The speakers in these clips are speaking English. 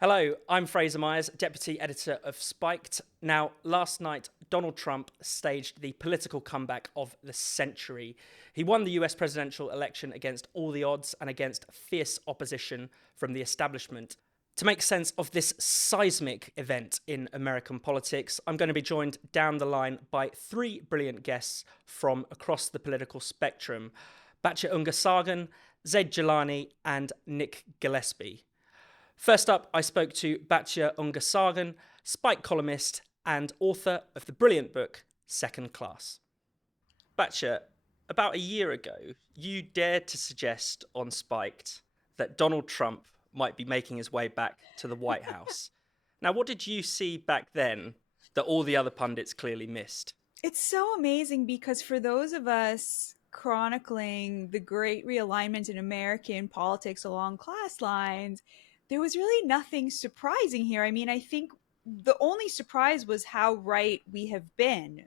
Hello, I'm Fraser Myers, Deputy Editor of Spiked. Now, last night, Donald Trump staged the political comeback of the century. He won the US presidential election against all the odds and against fierce opposition from the establishment. To make sense of this seismic event in American politics, I'm going to be joined down the line by three brilliant guests from across the political spectrum: Batya Ungar-Sargon, Zaid Jilani, and Nick Gillespie. First up, I spoke to Batya Ungar-Sargon, Spike columnist and author of the brilliant book Second Class. Batya, about a year ago, you dared to suggest on Spiked that Donald Trump might be making his way back to the White House. Now, what did you see back then that all the other pundits clearly missed? It's so amazing because for those of us chronicling the great realignment in American politics along class lines, there was really nothing surprising here. I mean, I think the only surprise was how right we have been.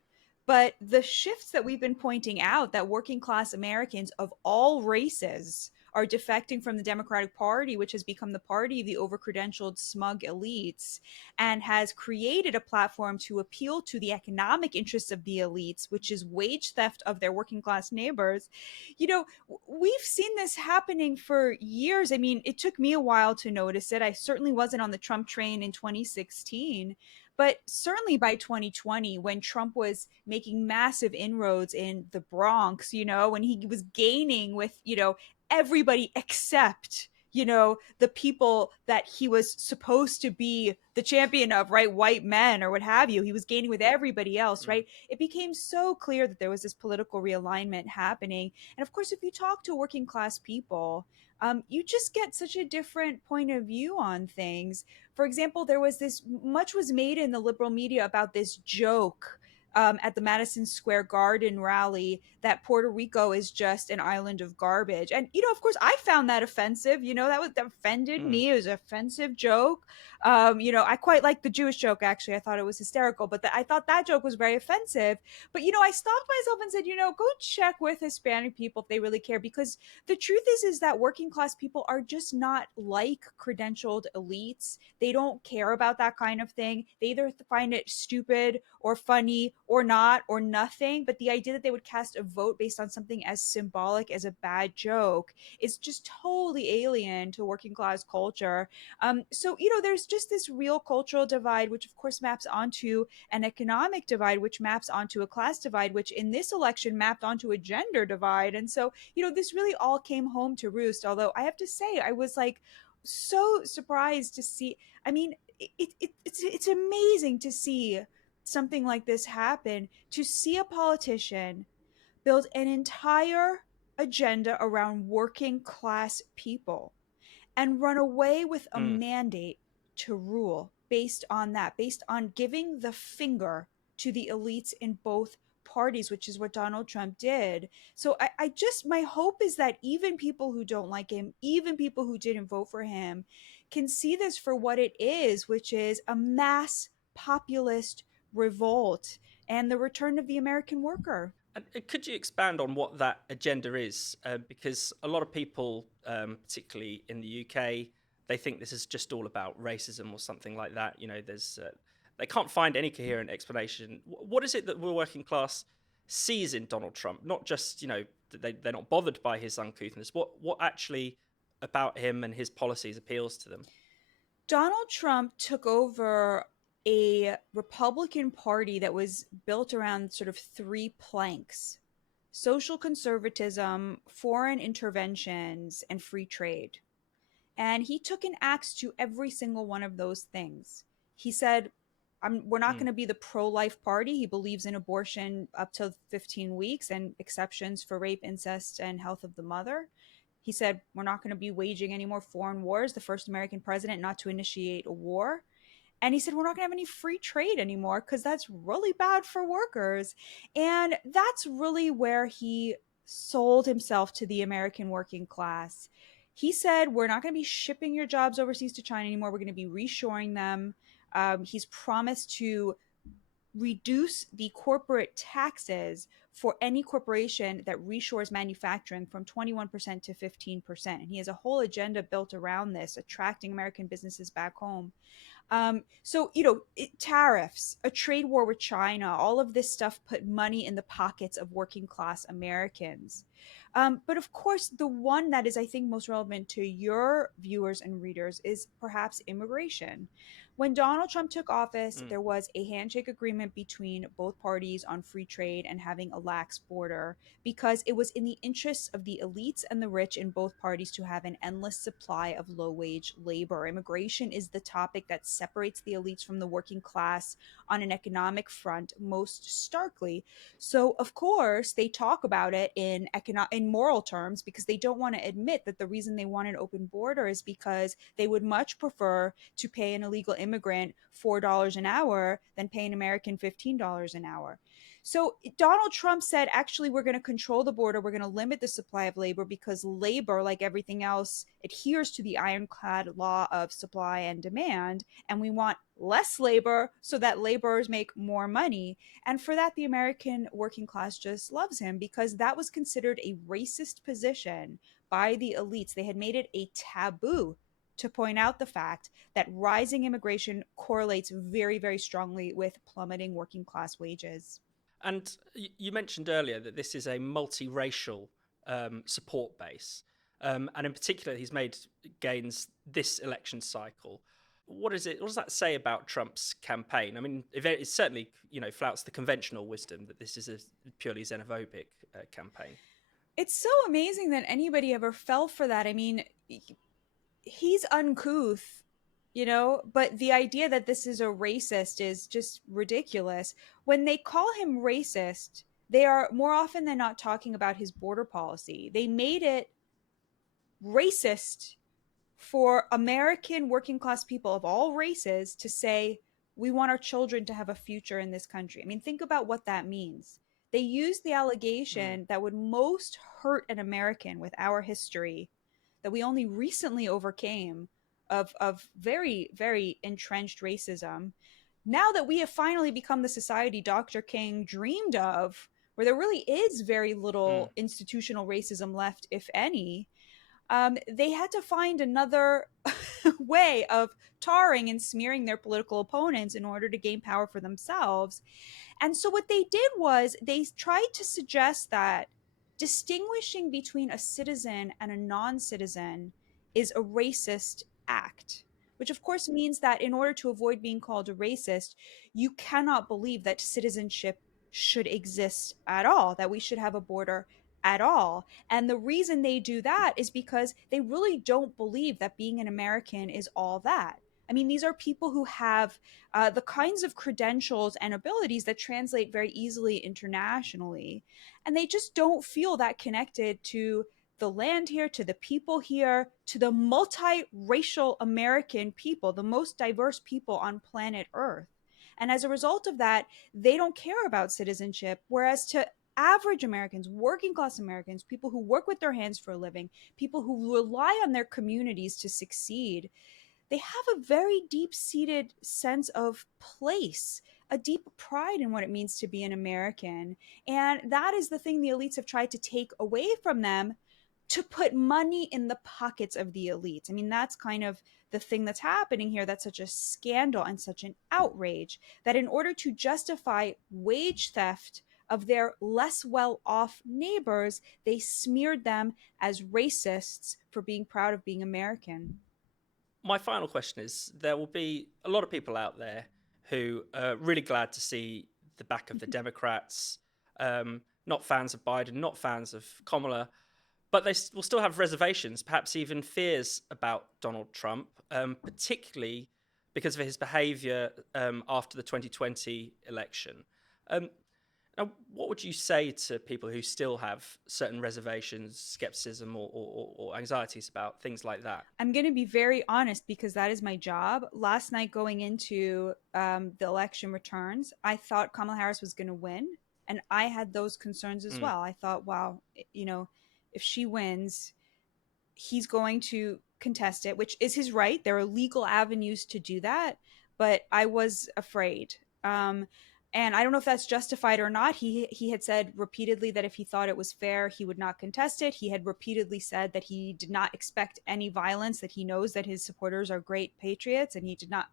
But the shifts that we've been pointing out, that working class Americans of all races are defecting from the Democratic Party, which has become the party of the overcredentialed, smug elites, and has created a platform to appeal to the economic interests of the elites, which is wage theft of their working class neighbors. You know, we've seen this happening for years. I mean, it took me a while to notice it. I certainly wasn't on the Trump train in 2016. But certainly by 2020, when Trump was making massive inroads in the Bronx, when he was gaining with, everybody except the people that he was supposed to be the champion of, right? White men or what have you. He was gaining with everybody else, Mm. right? It became so clear that there was this political realignment happening. And of course, if you talk to working class people, you just get such a different point of view on things. For example, there was this much was made in the liberal media about this joke at the Madison Square Garden rally that Puerto Rico is just an island of garbage. And, of course, I found that offensive. That offended Mm. me. It was an offensive joke. I quite liked the Jewish joke, actually. I thought it was hysterical, but I thought that joke was very offensive. But, I stopped myself and said, go check with Hispanic people if they really care, because the truth is that working class people are just not like credentialed elites. They don't care about that kind of thing. They either find it stupid or funny or not or nothing. But the idea that they would cast a vote based on something as symbolic as a bad joke is just totally alien to working class culture. So, there's just this real cultural divide, which of course maps onto an economic divide, which maps onto a class divide, which in this election mapped onto a gender divide. And so, this really all came home to roost. Although I have to say, I was like so surprised to see. I mean, it's amazing to see something like this happen, to see a politician build an entire agenda around working class people and run away with a Mm. mandate to rule based on that, based on giving the finger to the elites in both parties, which is what Donald Trump did. So my hope is that even people who don't like him, even people who didn't vote for him, can see this for what it is, which is a mass populist revolt and the return of the American worker. And could you expand on what that agenda is? Because a lot of people, particularly in the UK, they think this is just all about racism or something like that. They can't find any coherent explanation. What is it that the working class sees in Donald Trump? Not just that they're not bothered by his uncouthness. What actually about him and his policies appeals to them? Donald Trump took over a Republican Party that was built around sort of three planks: social conservatism, foreign interventions, and free trade. And he took an axe to every single one of those things. He said, we're not Mm. going to be the pro life party. He believes in abortion up to 15 weeks and exceptions for rape, incest, and health of the mother. He said, we're not going to be waging any more foreign wars, the first American president not to initiate a war. And he said, we're not going to have any free trade anymore because that's really bad for workers. And that's really where he sold himself to the American working class. He said, we're not going to be shipping your jobs overseas to China anymore. We're going to be reshoring them. He's promised to reduce the corporate taxes for any corporation that reshores manufacturing from 21% to 15%. And he has a whole agenda built around this, attracting American businesses back home. Tariffs, a trade war with China, all of this stuff put money in the pockets of working class Americans. But of course, the one that is, I think, most relevant to your viewers and readers is perhaps immigration. When Donald Trump took office, Mm. there was a handshake agreement between both parties on free trade and having a lax border because it was in the interests of the elites and the rich in both parties to have an endless supply of low wage labor. Immigration is the topic that separates the elites from the working class on an economic front most starkly. So, of course, they talk about it in moral terms because they don't want to admit that the reason they want an open border is because they would much prefer to pay an illegal immigrant $4 an hour than pay an American $15 an hour. So Donald Trump said, actually, we're going to control the border. We're going to limit the supply of labor because labor, like everything else, adheres to the ironclad law of supply and demand. And we want less labor so that laborers make more money. And for that, the American working class just loves him because that was considered a racist position by the elites. They had made it a taboo to point out the fact that rising immigration correlates very, very strongly with plummeting working class wages. And you mentioned earlier that this is a multiracial support base. And in particular, he's made gains this election cycle. What is it? What does that say about Trump's campaign? I mean, it certainly, flouts the conventional wisdom that this is a purely xenophobic campaign. It's so amazing that anybody ever fell for that. I mean, he's uncouth, but the idea that this is a racist is just ridiculous. When they call him racist, they are more often than not talking about his border policy. They made it racist for American working class people of all races to say, we want our children to have a future in this country. I mean, think about what that means. They used the Mm. allegation that would most hurt an American with our history that we only recently overcame of very, very entrenched racism. Now that we have finally become the society Dr. King dreamed of, where there really is very Mm. little institutional racism left, if any, they had to find another way of tarring and smearing their political opponents in order to gain power for themselves. And so what they did was they tried to suggest that distinguishing between a citizen and a non citizen is a racist act, which of course means that in order to avoid being called a racist, you cannot believe that citizenship should exist at all, that we should have a border at all. And the reason they do that is because they really don't believe that being an American is all that. I mean, these are people who have the kinds of credentials and abilities that translate very easily internationally. And they just don't feel that connected to the land here, to the people here, to the multiracial American people, the most diverse people on planet Earth. And as a result of that, they don't care about citizenship. Whereas to average Americans, working class Americans, people who work with their hands for a living, people who rely on their communities to succeed, they have a very deep seated sense of place, a deep pride in what it means to be an American. And that is the thing the elites have tried to take away from them to put money in the pockets of the elites. I mean, that's kind of the thing that's happening here. That's such a scandal and such an outrage that in order to justify wage theft of their less well off neighbors, they smeared them as racists for being proud of being American. My final question is: there will be a lot of people out there who are really glad to see the back of the Democrats, not fans of Biden, not fans of Kamala, but they will still have reservations, perhaps even fears about Donald Trump, particularly because of his behaviour after the 2020 election. Um, Now, what would you say to people who still have certain reservations, skepticism, or anxieties about things like that? I'm going to be very honest because that is my job. Last night, going into the election returns, I thought Kamala Harris was going to win. And I had those concerns as Mm. well. I thought, wow, if she wins, he's going to contest it, which is his right. There are legal avenues to do that. But I was afraid. And I don't know if that's justified or not. He had said repeatedly that if he thought it was fair, he would not contest it. He had repeatedly said that he did not expect any violence, that he knows that his supporters are great patriots, and he did not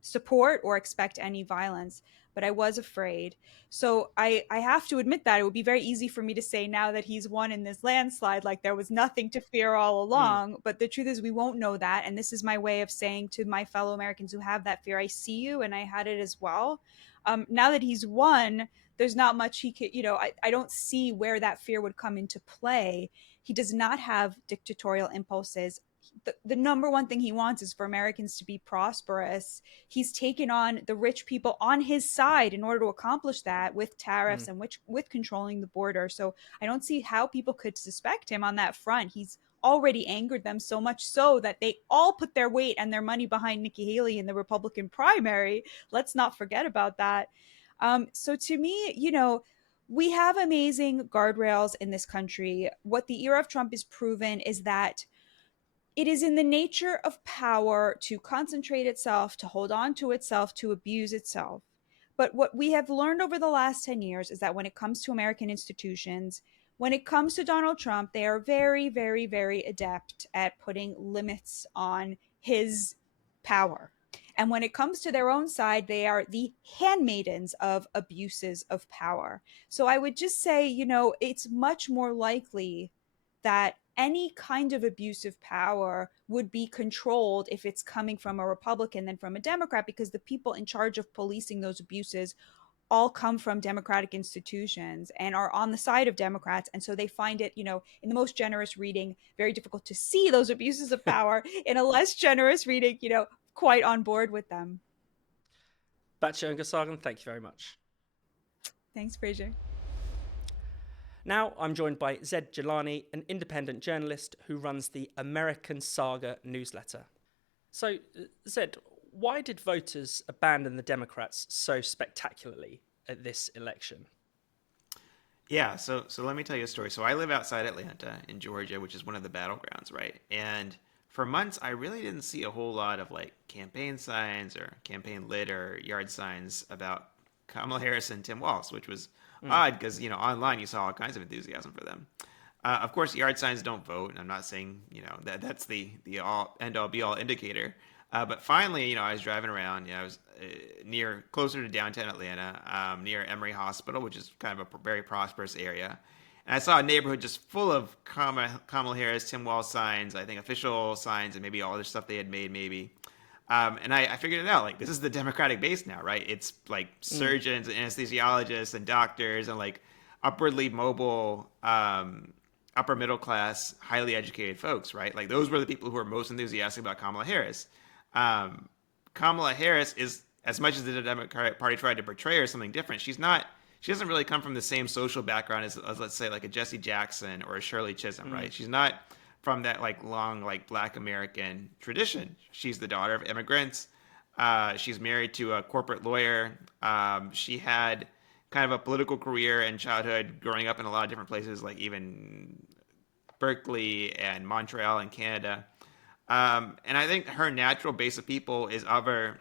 support or expect any violence. But I was afraid. So I have to admit that it would be very easy for me to say now that he's won in this landslide, like there was nothing to fear all Mm, along. But the truth is, we won't know that. And this is my way of saying to my fellow Americans who have that fear, I see you, and I had it as well. Now that he's won, there's not much he could, I don't see where that fear would come into play. He does not have dictatorial impulses. The number one thing he wants is for Americans to be prosperous. He's taken on the rich people on his side in order to accomplish that with mm. tariffs and with controlling the border. So I don't see how people could suspect him on that front. He's already angered them so much so that they all put their weight and their money behind Nikki Haley in the Republican primary. Let's not forget about that. So to me, we have amazing guardrails in this country. What the era of Trump has proven is that it is in the nature of power to concentrate itself, to hold on to itself, to abuse itself. But what we have learned over the last 10 years is that when it comes to American institutions, when it comes to Donald Trump, they are very, very, very adept at putting limits on his power. And when it comes to their own side, they are the handmaidens of abuses of power. So I would just say, it's much more likely that any kind of abuse of power would be controlled if it's coming from a Republican than from a Democrat, because the people in charge of policing those abuses all come from Democratic institutions and are on the side of Democrats. And so they find it, in the most generous reading, very difficult to see those abuses of power. In a less generous reading, quite on board with them. Batya Ungar-Sargon, thank you very much. Thanks, Fraser. Now I'm joined by Zaid Jilani, an independent journalist who runs the American Saga newsletter. So, Zaid, why did voters abandon the Democrats so spectacularly at this election? Yeah, so let me tell you a story. So I live outside Atlanta in Georgia, which is one of the battlegrounds, right? And for months, I really didn't see a whole lot of like campaign signs or campaign lit or yard signs about Kamala Harris and Tim Walz, which was Mm, odd because online you saw all kinds of enthusiasm for them. Of course, yard signs don't vote, and I'm not saying that's the all end all be all indicator. But finally, I was driving around. I was near closer to downtown Atlanta, near Emory Hospital, which is kind of a very prosperous area. And I saw a neighborhood just full of Kamala Harris, Tim Walz signs, I think official signs, and maybe all other stuff they had made, maybe. And I figured it out. Like, this is the Democratic base now, right? It's like mm, surgeons and anesthesiologists and doctors and like upwardly mobile, upper middle class, highly educated folks, right? Like, those were the people who were most enthusiastic about Kamala Harris. Um, Kamala Harris is, as much as the Democratic Party tried to portray her something different, she's not. She doesn't really come from the same social background as let's say, like a Jesse Jackson or a Shirley Chisholm, mm, right? She's not from that like long like Black American tradition. She's the daughter of immigrants. She's married to a corporate lawyer. She had kind of a political career in childhood, growing up in a lot of different places, like even Berkeley and Montreal in Canada. And I think her natural base of people is other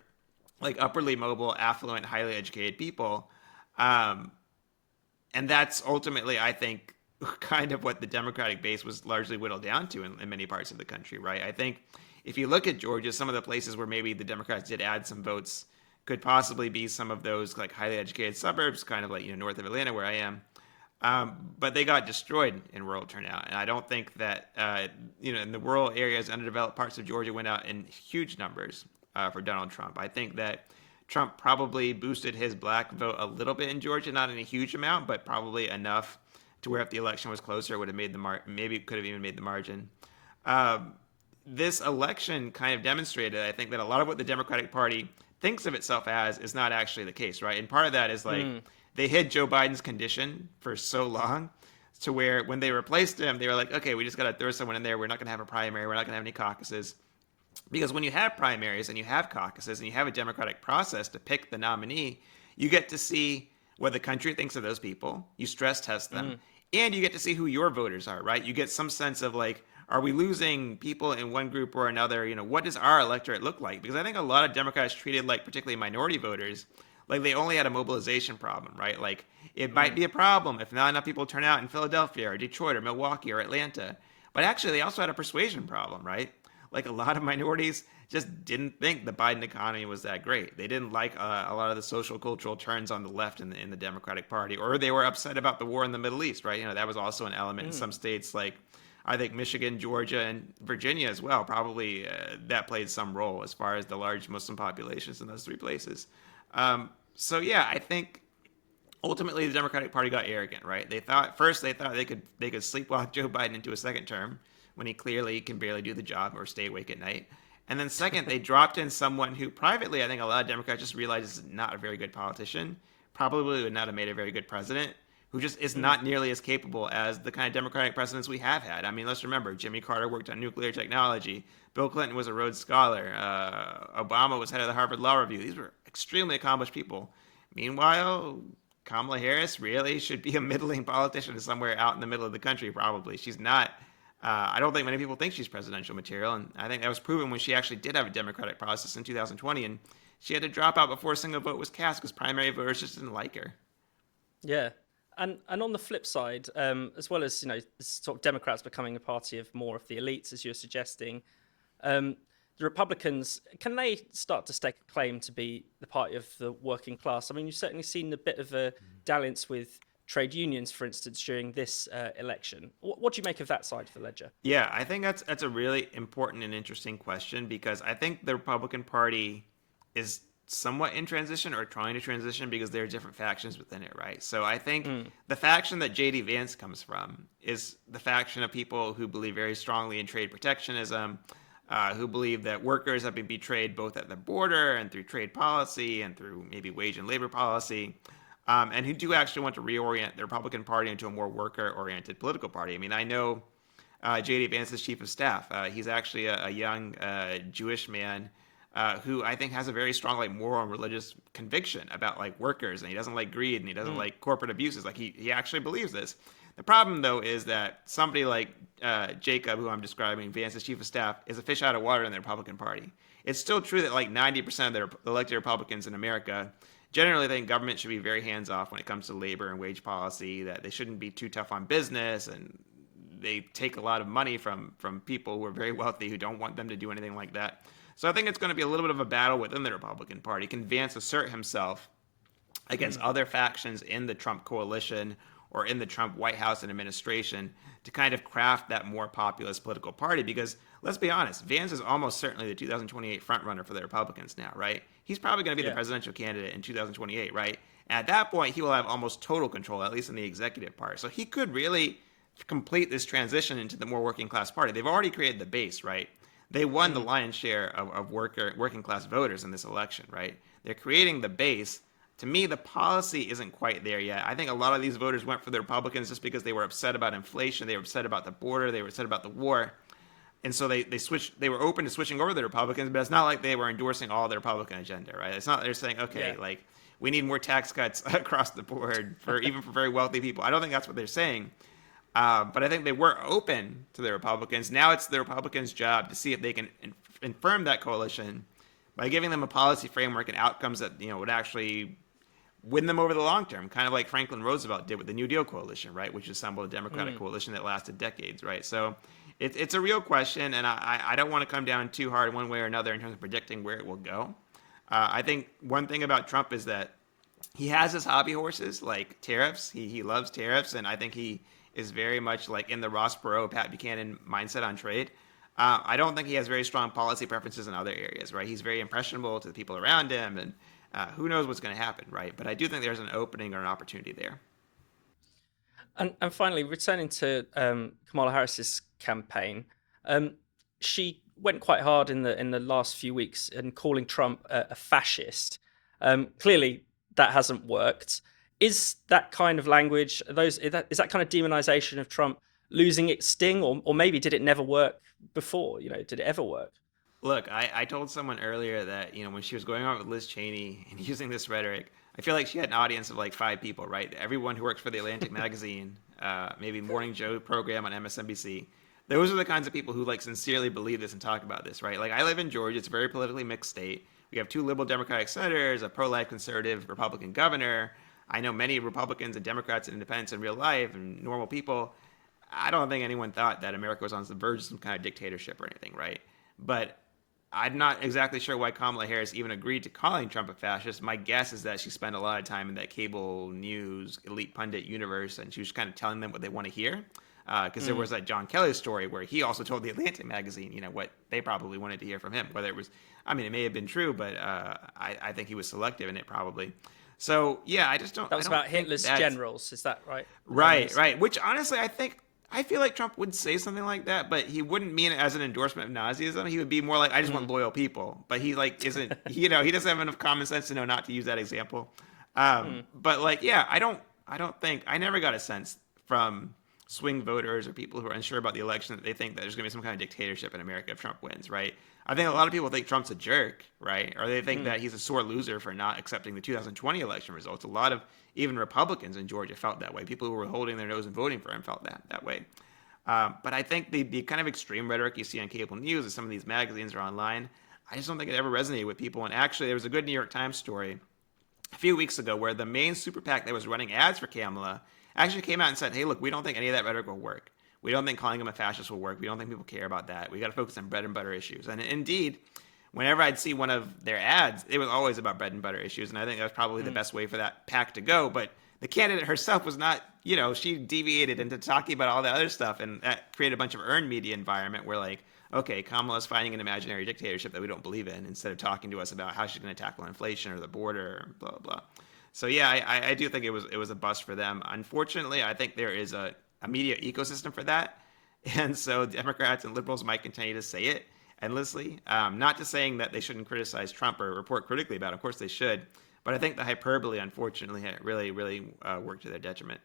like upwardly mobile, affluent, highly educated people. Um, and that's ultimately, I think, kind of what the Democratic base was largely whittled down to in many parts of the country, right? I think if you look at Georgia, some of the places where maybe the Democrats did add some votes could possibly be some of those like highly educated suburbs, kind of like north of Atlanta where I am. But they got destroyed in rural turnout, and I don't think that in the rural areas, underdeveloped parts of Georgia went out in huge numbers for Donald Trump. I think that Trump probably boosted his black vote a little bit in Georgia, not in a huge amount, but probably enough to where if the election was closer, it would have made maybe could have even made the margin. Um, this election kind of demonstrated, I think, that a lot of what the Democratic Party thinks of itself as is not actually the case, right? And part of that is like mm, they hid Joe Biden's condition for so long to where when they replaced him, they were like, okay, we just got to throw someone in there. We're not going to have a primary. We're not going to have any caucuses. Because when you have primaries and you have caucuses and you have a democratic process to pick the nominee, you get to see what the country thinks of those people. You stress test them. mm. And you get to see who your voters are, right? You get some sense of like, are we losing people in one group or another? What does our electorate look like? Because I think a lot of Democrats treated like particularly minority voters Like they only had a mobilization problem, right? Like it might be a problem if not enough people turn out in Philadelphia or Detroit or Milwaukee or Atlanta. But actually, they also had a persuasion problem, right? Like a lot of minorities just didn't think the Biden economy was that great. They didn't like a lot of the social cultural turns on the left in the Democratic Party, or they were upset about the war in the Middle East, right? You know, that was also an element in some states like I think Michigan, Georgia, and Virginia as well. Probably that played some role as far as the large Muslim populations in those three places. So yeah, I think ultimately the Democratic Party got arrogant, right? They thought they could sleepwalk Joe Biden into a second term when he clearly can barely do the job or stay awake at night. And then second, they dropped in someone who privately I think a lot of Democrats just realized is not a very good politician, probably would not have made a very good president, who just is not nearly as capable as the kind of Democratic presidents we have had. I mean, let's remember, Jimmy Carter worked on nuclear technology. Bill Clinton was a Rhodes Scholar. Obama was head of the Harvard Law Review. These were extremely accomplished people. Meanwhile, Kamala Harris really should be a middling politician somewhere out in the middle of the country, probably. She's not. I don't think many people think she's presidential material, and I think that was proven when she actually did have a Democratic process in 2020, and she had to drop out before a single vote was cast because primary voters just didn't like her. Yeah. And on the flip side, as well as, sort of Democrats becoming a party of more of the elites, as you're suggesting, the Republicans, can they start to stake a claim to be the party of the working class? I mean, you've certainly seen a bit of a dalliance with trade unions, for instance, during this election. What do you make of that side of the ledger? Yeah, I think that's a really important and interesting question because I think the Republican Party is somewhat in transition or trying to transition because there are different factions within it, right? So I think the faction that J.D. Vance comes from is the faction of people who believe very strongly in trade protectionism, who believe that workers have been betrayed both at the border and through trade policy and through maybe wage and labor policy, and who do actually want to reorient the Republican Party into a more worker-oriented political party. I mean, I know J.D. Vance's chief of staff. He's actually a young Jewish man who I think has a very strong moral and religious conviction about workers, and he doesn't like greed and he doesn't like corporate abuses. He actually believes this. The problem though is that somebody like Jacob, who I'm describing, Vance's chief of staff, is a fish out of water in the Republican Party. It's still true that 90% of the elected Republicans in America generally think government should be very hands off when it comes to labor and wage policy, that they shouldn't be too tough on business, and they take a lot of money from people who are very wealthy who don't want them to do anything like that. So I think it's going to be a little bit of a battle within the Republican Party. Can Vance assert himself against other factions in the Trump coalition or in the Trump White House and administration to kind of craft that more populist political party? Because let's be honest, Vance is almost certainly the 2028 frontrunner for the Republicans now, right? He's probably going to be the presidential candidate in 2028, right? And at that point, he will have almost total control, at least in the executive part. So he could really complete this transition into the more working class party. They've already created the base, right? They won the lion's share of working class voters in this election, right? They're creating the base. To me, the policy isn't quite there yet. I think a lot of these voters went for the Republicans just because they were upset about inflation, they were upset about the border, they were upset about the war. And so they switched. They were open to switching over to the Republicans, but it's not like they were endorsing all the Republican agenda, right? It's not they're saying, okay, we need more tax cuts across the board even for very wealthy people. I don't think that's what they're saying. But I think they were open to the Republicans. Now it's the Republicans' job to see if they can infirm that coalition by giving them a policy framework and outcomes that would actually win them over the long term, kind of like Franklin Roosevelt did with the New Deal coalition, right, which assembled a Democratic coalition that lasted decades, right? So it's a real question, and I don't want to come down too hard one way or another in terms of predicting where it will go. I think one thing about Trump is that he has his hobby horses, like tariffs. He loves tariffs, and I think he is very much in the Ross Perot, Pat Buchanan mindset on trade. I don't think he has very strong policy preferences in other areas, right? He's very impressionable to the people around him, and who knows what's going to happen, right? But I do think there's an opening or an opportunity there. And finally, returning to Kamala Harris's campaign, she went quite hard in the last few weeks in calling Trump a fascist. Clearly, that hasn't worked. Is that kind of language, is that kind of demonization of Trump losing its sting, or maybe did it never work before? Did it ever work? Look, I told someone earlier that when she was going on with Liz Cheney and using this rhetoric, I feel like she had an audience of 5 people, right? Everyone who works for the Atlantic magazine, maybe Morning Joe program on MSNBC. Those are the kinds of people who sincerely believe this and talk about this, right? I live in Georgia. It's a very politically mixed state. We have 2 liberal Democratic senators, a pro-life conservative Republican governor. I know many Republicans and Democrats and independents in real life and normal people. I don't think anyone thought that America was on the verge of some kind of dictatorship or anything, right? But I'm not exactly sure why Kamala Harris even agreed to calling Trump a fascist. My guess is that she spent a lot of time in that cable news elite pundit universe, and she was kind of telling them what they want to hear. Because there was that John Kelly story where he also told the Atlantic magazine, what they probably wanted to hear from him. Whether it was, it may have been true, but I think he was selective in it probably. So yeah, I just don't. That was about Hitler's generals, is that right? Right. Which honestly, I feel like Trump would say something like that, but he wouldn't mean it as an endorsement of Nazism. He would be more like, I just want loyal people. But he isn't. He doesn't have enough common sense to know not to use that example. But I never got a sense from swing voters or people who are unsure about the election that they think that there's going to be some kind of dictatorship in America if Trump wins, right? I think a lot of people think Trump's a jerk, right? Or they think that he's a sore loser for not accepting the 2020 election results. A lot of even Republicans in Georgia felt that way. People who were holding their nose and voting for him felt that way. But I think the kind of extreme rhetoric you see on cable news and some of these magazines are online, I just don't think it ever resonated with people. And actually, there was a good New York Times story a few weeks ago where the main super PAC that was running ads for Kamala actually came out and said, hey, look, we don't think any of that rhetoric will work. We don't think calling him a fascist will work. We don't think people care about that. We got to focus on bread and butter issues. And indeed, whenever I'd see one of their ads, it was always about bread and butter issues. And I think that was probably the best way for that PAC to go. But the candidate herself was not, she deviated into talking about all the other stuff. And that created a bunch of earned media environment where okay, Kamala's fighting an imaginary dictatorship that we don't believe in, instead of talking to us about how she's going to tackle inflation or the border, blah, blah, blah. So yeah, I do think it was a bust for them. Unfortunately, I think there is a media ecosystem for that, and so Democrats and liberals might continue to say it endlessly. Not to saying that they shouldn't criticize Trump or report critically about him. Of course they should, but I think the hyperbole, unfortunately, really worked to their detriment.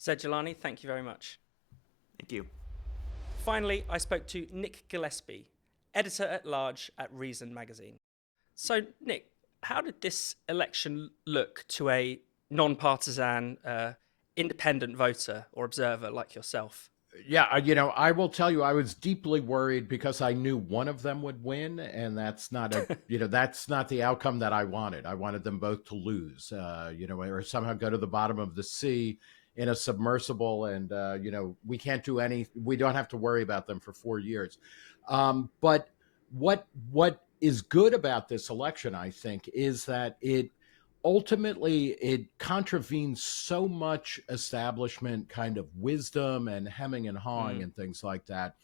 Zaid Jilani, thank you very much. Thank you. Finally, I spoke to Nick Gillespie, editor-at-large at Reason magazine. So, Nick, how did this election look to a non-partisan, independent voter or observer like yourself? Yeah, I will tell you, I was deeply worried because I knew one of them would win, and that's not that's not the outcome that I wanted. I wanted them both to lose, or somehow go to the bottom of the sea in a submersible, and we can't do we don't have to worry about them for 4 years. But what is good about this election, I think, is that it contravenes so much establishment kind of wisdom and hemming and hawing and things like that,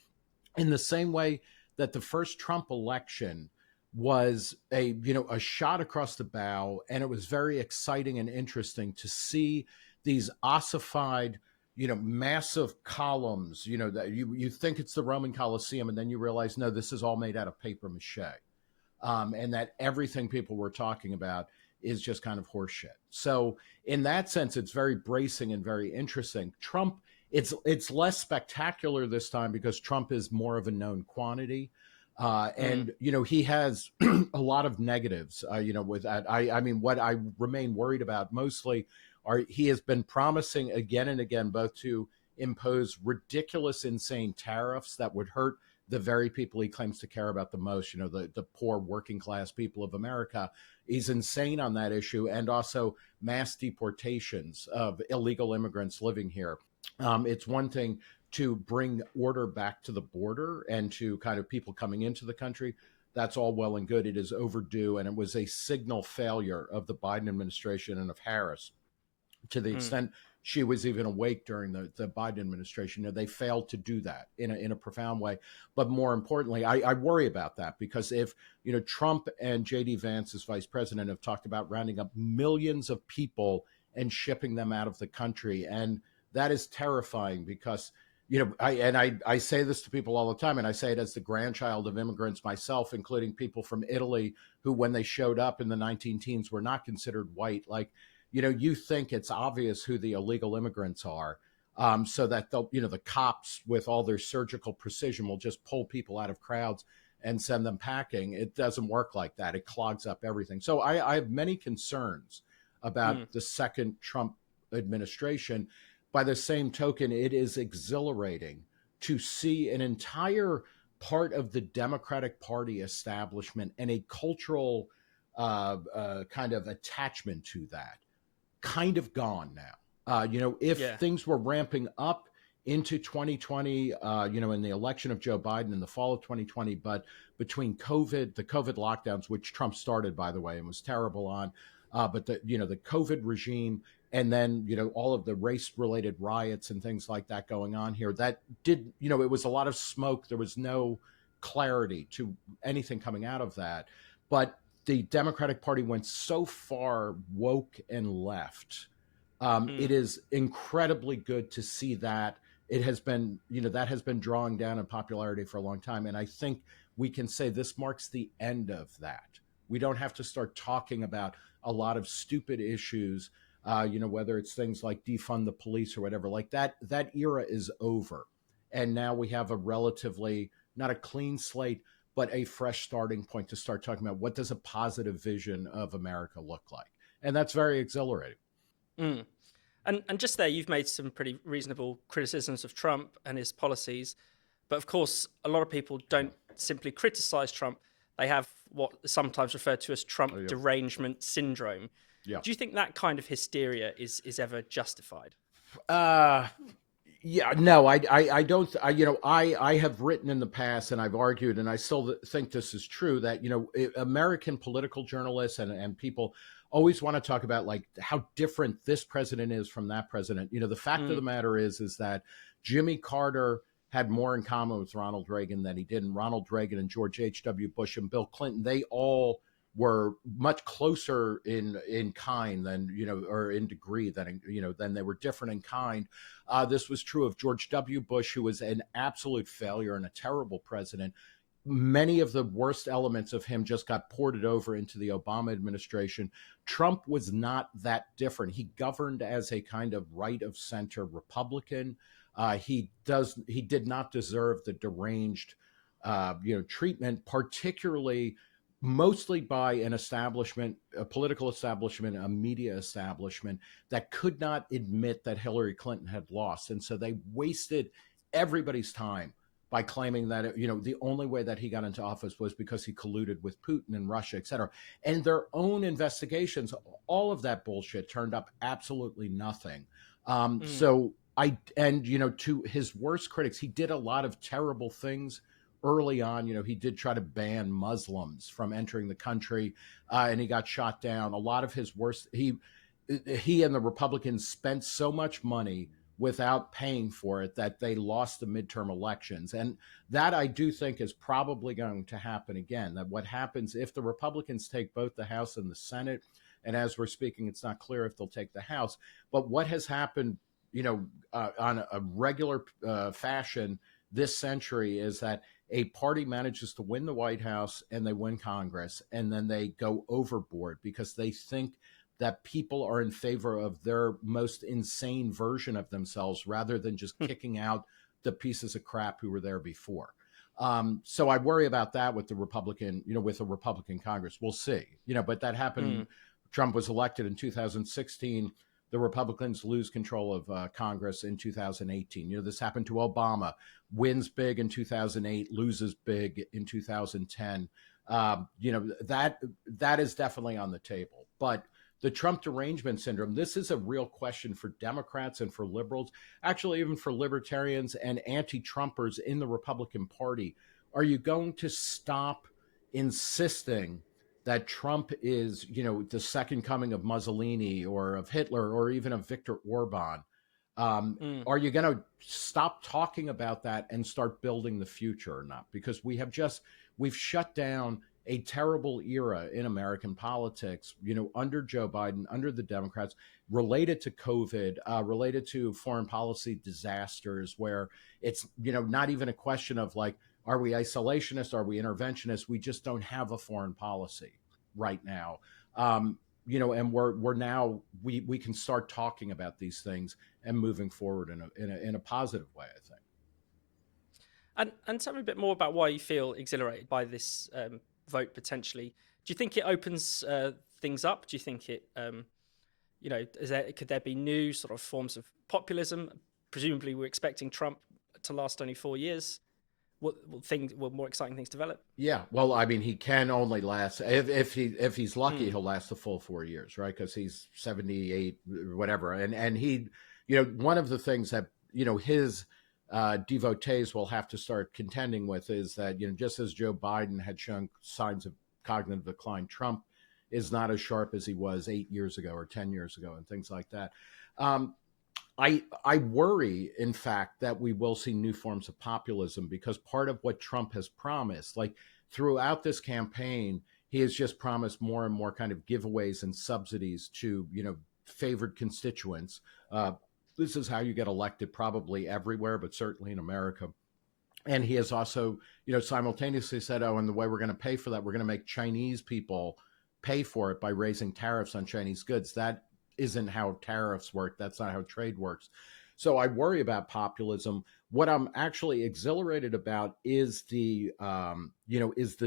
in the same way that the first Trump election was a shot across the bow, and it was very exciting and interesting to see these ossified, massive columns, that you think it's the Roman Colosseum, and then you realize, no, this is all made out of paper mache. And that everything people were talking about is just kind of horseshit. So in that sense, it's very bracing and very interesting. Trump, it's less spectacular this time because Trump is more of a known quantity. And he has a lot of negatives, with that. I mean, what I remain worried about mostly he has been promising again and again both to impose ridiculous, insane tariffs that would hurt the very people he claims to care about the most, the poor working class people of America. He's insane on that issue, and also mass deportations of illegal immigrants living here. It's one thing to bring order back to the border and to kind of people coming into the country. That's all well and good. It is overdue, and it was a signal failure of the Biden administration and of Harris, to the extent she was even awake during the Biden administration. They failed to do that in a profound way. But more importantly, I worry about that because if, Trump and J.D. Vance as vice president have talked about rounding up millions of people and shipping them out of the country. And that is terrifying because, I say this to people all the time, and I say it as the grandchild of immigrants myself, including people from Italy who, when they showed up in the 19-teens, were not considered white. You think it's obvious who the illegal immigrants are, so that the cops with all their surgical precision will just pull people out of crowds and send them packing. It doesn't work like that. It clogs up everything. So I have many concerns about the second Trump administration. By the same token, it is exhilarating to see an entire part of the Democratic Party establishment and a cultural kind of attachment to that kind of gone now. If things were ramping up into 2020, in the election of Joe Biden in the fall of 2020, but between the COVID lockdowns, which Trump started, by the way, and was terrible on, but the COVID regime, and then, all of the race-related riots and things like that going on here, that did, it was a lot of smoke. There was no clarity to anything coming out of that. But the Democratic Party went so far woke and left. It is incredibly good to see that. It has been, that has been drawing down in popularity for a long time. And I think we can say this marks the end of that. We don't have to start talking about a lot of stupid issues, whether it's things like defund the police or whatever, like that era is over. And now we have a relatively, not a clean slate, but a fresh starting point to start talking about what does a positive vision of America look like. And that's very exhilarating. Mm. And just there, you've made some pretty reasonable criticisms of Trump and his policies. But of course, a lot of people don't simply criticize Trump. They have what is sometimes referred to as Trump Derangement Syndrome. Yeah. Do you think that kind of hysteria is ever justified? Yeah, no, I don't. I have written in the past, and I've argued, and I still think this is true, that American political journalists and people always want to talk about like how different this president is from that president. The fact of the matter is that Jimmy Carter had more in common with Ronald Reagan than he did, and Ronald Reagan and George H.W. Bush and Bill Clinton, they all were much closer in kind than, or in degree than, than they were different in kind. This was true of George W. Bush, who was an absolute failure and a terrible president. Many of the worst elements of him just got ported over into the Obama administration. Trump was not that different. He governed as a kind of right of center Republican. He did not deserve the deranged, treatment, particularly mostly by an establishment, a political establishment, a media establishment that could not admit that Hillary Clinton had lost. And so they wasted everybody's time by claiming that, the only way that he got into office was because he colluded with Putin and Russia, et cetera. And their own investigations, all of that bullshit turned up absolutely nothing. To his worst critics, he did a lot of terrible things early on. He did try to ban Muslims from entering the country, and he got shot down. A lot of his worst, he and the Republicans spent so much money without paying for it that they lost the midterm elections. And that, I do think, is probably going to happen again. That what happens if the Republicans take both the House and the Senate, and as we're speaking, it's not clear if they'll take the House, but what has happened, on a regular fashion this century is that a party manages to win the White House and they win Congress, and then they go overboard because they think that people are in favor of their most insane version of themselves rather than just kicking out the pieces of crap who were there before. So I worry about that with the Republican, with a Republican Congress. We'll see, but that happened. Trump was elected in 2016. The Republicans lose control of Congress in 2018. This happened to Obama. Wins big in 2008, loses big in 2010. That is definitely on the table. But the Trump Derangement Syndrome, this is a real question for Democrats and for liberals, actually even for libertarians and anti-Trumpers in the Republican Party. Are you going to stop insisting that Trump is, the second coming of Mussolini or of Hitler or even of Viktor Orban? Are you going to stop talking about that and start building the future or not? Because we've shut down a terrible era in American politics, under Joe Biden, under the Democrats, related to COVID, related to foreign policy disasters, where it's, not even a question of like, are we isolationist? Are we interventionist? We just don't have a foreign policy right now. And we're now, we can start talking about these things and moving forward in a positive way, I think. And tell me a bit more about why you feel exhilarated by this vote potentially. Do you think it opens things up? Do you think it, could there be new sort of forms of populism? Presumably we're expecting Trump to last only 4 years. will more exciting things develop? Yeah, well, I mean, he can only last if he's lucky, he'll last the full 4 years, right? Because he's 78, whatever, and he, one of the things that his devotees will have to start contending with is that just as Joe Biden had shown signs of cognitive decline, Trump is not as sharp as he was 8 years ago or 10 years ago, and things like that. I worry, in fact, that we will see new forms of populism, because part of what Trump has promised, like throughout this campaign, he has just promised more and more kind of giveaways and subsidies to, favored constituents. This is how you get elected probably everywhere, but certainly in America. And he has also, simultaneously said, oh, and the way we're going to pay for that, we're going to make Chinese people pay for it by raising tariffs on Chinese goods. That isn't how tariffs work. That's not how trade works. So I worry about populism. What I'm actually exhilarated about is the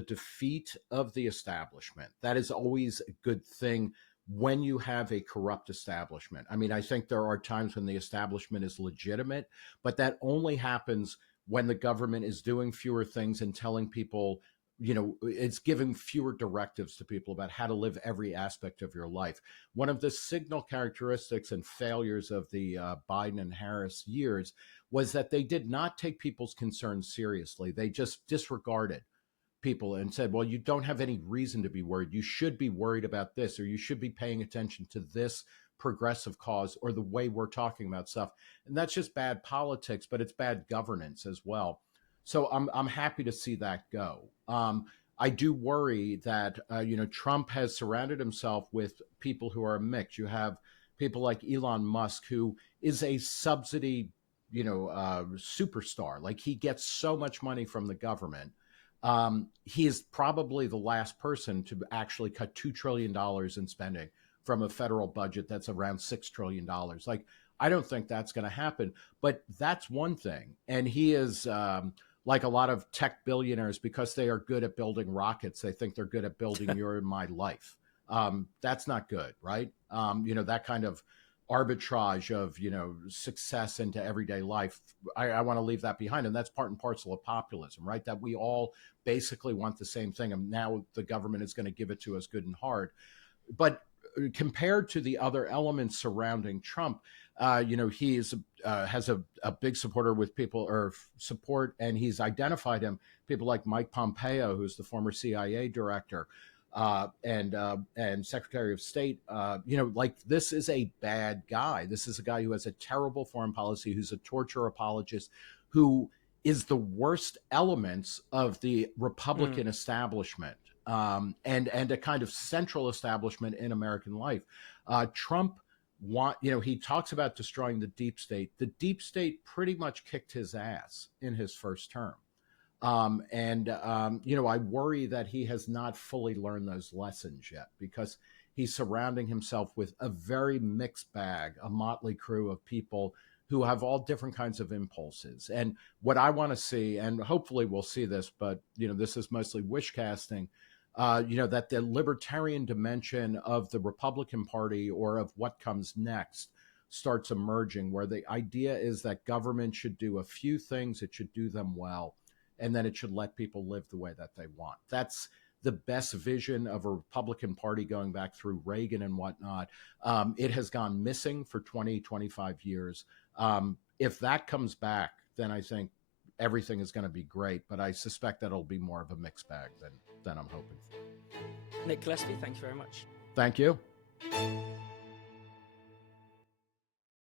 defeat of the establishment. That is always a good thing when you have a corrupt establishment. I mean, I think there are times when the establishment is legitimate, but that only happens when the government is doing fewer things and telling people, it's giving fewer directives to people about how to live every aspect of your life. One of the signal characteristics and failures of the Biden and Harris years was that they did not take people's concerns seriously. They just disregarded people and said, well, you don't have any reason to be worried. You should be worried about this, or you should be paying attention to this progressive cause, or the way we're talking about stuff. And that's just bad politics, but it's bad governance as well. So I'm happy to see that go. I do worry that Trump has surrounded himself with people who are mixed. You have people like Elon Musk, who is a subsidy, superstar. Like, he gets so much money from the government. He is probably the last person to actually cut $2 trillion in spending from a federal budget that's around $6 trillion. Like, I don't think that's going to happen, but that's one thing. And he is, like a lot of tech billionaires, because they are good at building rockets, they think they're good at building your and my life. That's not good, right? That kind of arbitrage of, success into everyday life, I want to leave that behind. And that's part and parcel of populism, right? That we all basically want the same thing, and now the government is going to give it to us good and hard. But compared to the other elements surrounding Trump, he has a big supporter with people, or support, and he's identified him. People like Mike Pompeo, who's the former CIA director, and Secretary of State. Like, this is a bad guy. This is a guy who has a terrible foreign policy, who's a torture apologist, who is the worst elements of the Republican establishment, and a kind of central establishment in American life. Trump he talks about destroying the deep state. The deep state pretty much kicked his ass in his first term. I worry that he has not fully learned those lessons yet, because he's surrounding himself with a very mixed bag, a motley crew of people who have all different kinds of impulses. And what I want to see, and hopefully we'll see this, but, this is mostly wish casting, that the libertarian dimension of the Republican Party, or of what comes next, starts emerging, where the idea is that government should do a few things, it should do them well, and then it should let people live the way that they want. That's the best vision of a Republican Party going back through Reagan and whatnot. It has gone missing for 20, 25 years. If that comes back, then I think everything is going to be great, but I suspect that it'll be more of a mixed bag than I'm hoping for. Nick Gillespie, thank you very much. Thank you.